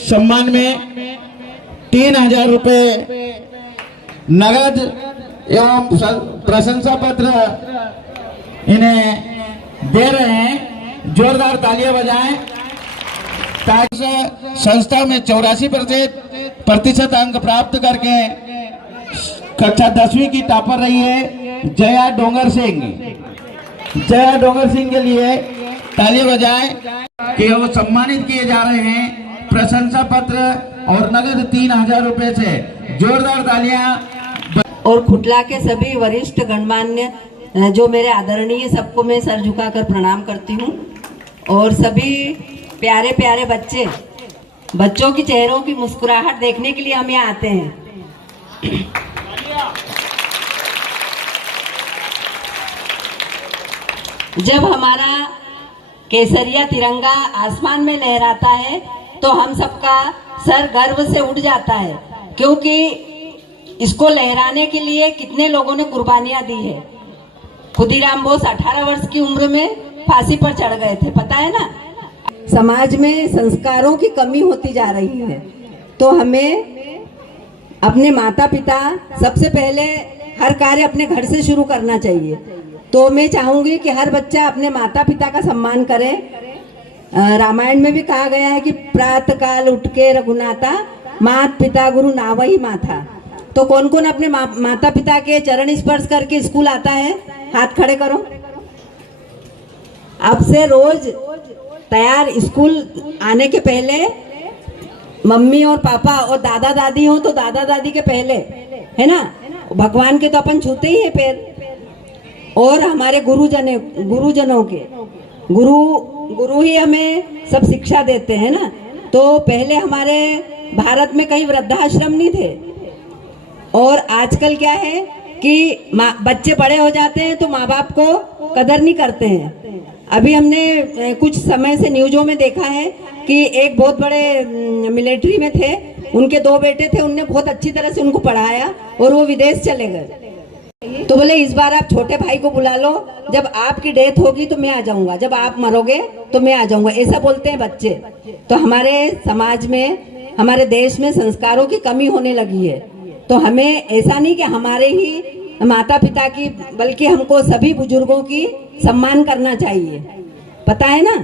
सम्मान में 3000 रुपए नगद एवं प्रशंसा पत्र इन्हें दे रहे हैं। जोरदार तालियां बजाएं ताकि संस्था में 84% अंक प्राप्त करके कक्षा 10वीं की टॉपर रही है जया डोंगर सिंह। जया डोंगर सिंह के लिए तालियां बजाएं कि वो सम्मानित किए जा रहे हैं प्रशंसा पत्र और नगद 3000 रुपए से। जोरदार तालियां। और खुटला के सभी वरिष्ठ गणमान्य जो मेरे आदरणीय, सबको मैं सर झुकाकर प्रणाम करती हूँ। और सभी प्यारे प्यारे बच्चों की चेहरों की मुस्कुराहट देखने के लिए हम यहाँ आते हैं। जब हमारा केसरिया तिरंगा आसमान में लहराता है तो हम सबका सर गर्व से उठ जाता है, क्योंकि इसको लहराने के लिए कितने लोगों ने कुर्बानियां दी है। खुदीराम बोस 18 वर्ष की उम्र में फांसी पर चढ़ गए थे, पता है ना। समाज में संस्कारों की कमी होती जा रही है, तो हमें अपने माता पिता, सबसे पहले हर कार्य अपने घर से शुरू करना चाहिए। तो मैं चाहूंगी कि हर बच्चा अपने माता पिता का सम्मान करे। रामायण में भी कहा गया है कि प्रातः काल उठ के रघुनाथा, मात पिता गुरु नावही माथा। तो कौन कौन अपने माता पिता के चरण स्पर्श करके स्कूल आता है? हाथ खड़े करो। अब से रोज तैयार स्कूल आने के पहले मम्मी और पापा और दादा दादी हो तो दादा दादी के पहले, है ना, भगवान के तो अपन छूते ही है पैर। और हमारे गुरुजनों के गुरु ही हमें सब शिक्षा देते हैं ना। तो पहले हमारे भारत में कहीं वृद्धाश्रम नहीं थे, और आजकल क्या है कि बच्चे बड़े हो जाते हैं तो माँ बाप को कदर नहीं करते हैं। अभी हमने कुछ समय से न्यूज़ों में देखा है कि एक बहुत बड़े मिलिट्री में थे, उनके 2 बेटे थे, उनने बहुत अच्छी तरह से उनको पढ़ाया और वो विदेश चले गए। तो बोले इस बार आप छोटे भाई को बुला लो, जब आपकी डेथ होगी तो मैं आ जाऊंगा, जब आप मरोगे तो मैं आ जाऊंगा, ऐसा बोलते हैं बच्चे। तो हमारे समाज में, हमारे देश में संस्कारों की कमी होने लगी है। तो हमें ऐसा नहीं कि हमारे ही माता पिता की, बल्कि हमको सभी बुजुर्गों की सम्मान करना चाहिए, पता है ना।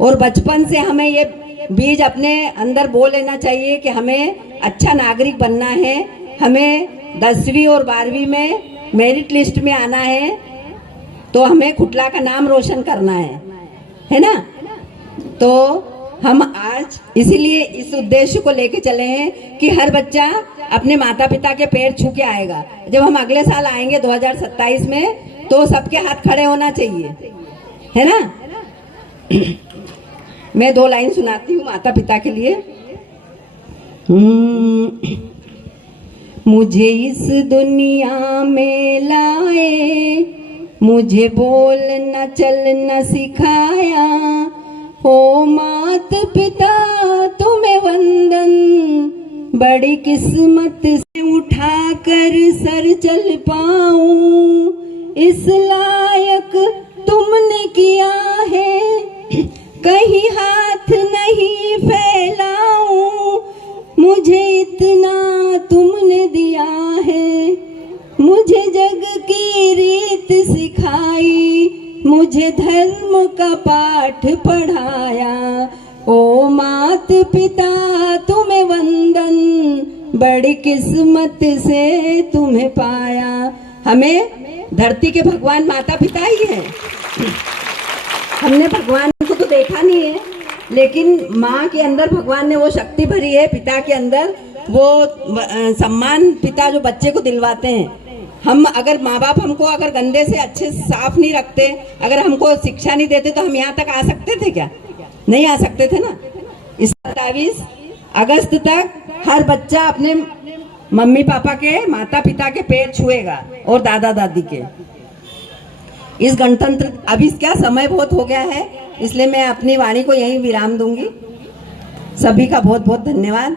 और बचपन से हमें ये बीज अपने अंदर बो लेना चाहिए कि हमें अच्छा नागरिक बनना है, हमें 10वीं और 12वीं में मेरिट लिस्ट में आना है, तो हमें खुटला का नाम रोशन करना है ना। तो हम आज इसीलिए इस उद्देश्य को लेके चले हैं कि हर बच्चा अपने माता पिता के पैर छू के आएगा। जब हम अगले साल आएंगे 2027 में, तो सबके हाथ खड़े होना चाहिए, है ना। मैं 2 लाइन सुनाती हूँ माता पिता के लिए। मुझे इस दुनिया में लाए, मुझे बोलना चलना सिखाया, ओ मात पिता तुम्हें वंदन, बड़ी किस्मत से उठाकर सर चल पाऊं, इस लायक तुमने किया है, कहीं हाथ नहीं फैलाऊं, मुझे इतना तुमने दिया है, मुझे जग की रीत सिखाई, मुझे धर्म का पाठ पढ़ाया, ओ मात पिता तुम्हें वंदन, बड़ी किस्मत से तुम्हें पाया। हमें धरती के भगवान माता पिता ही है। हमने भगवान को तो देखा नहीं है, लेकिन माँ के अंदर भगवान ने वो शक्ति भरी है, पिता के अंदर वो सम्मान पिता जो बच्चे को दिलवाते हैं। हम अगर माँ बाप हमको अगर गंदे से अच्छे साफ नहीं रखते, अगर हमको शिक्षा नहीं देते, तो हम यहाँ तक आ सकते थे क्या? नहीं आ सकते थे ना। इस 27 अगस्त तक हर बच्चा अपने मम्मी पापा के, माता पिता के पैर छुएगा और दादा दादी के। इस गणतंत्र, अभी क्या समय बहुत हो गया है, इसलिए मैं अपनी वाणी को यहीं विराम दूंगी। सभी का बहुत बहुत धन्यवाद।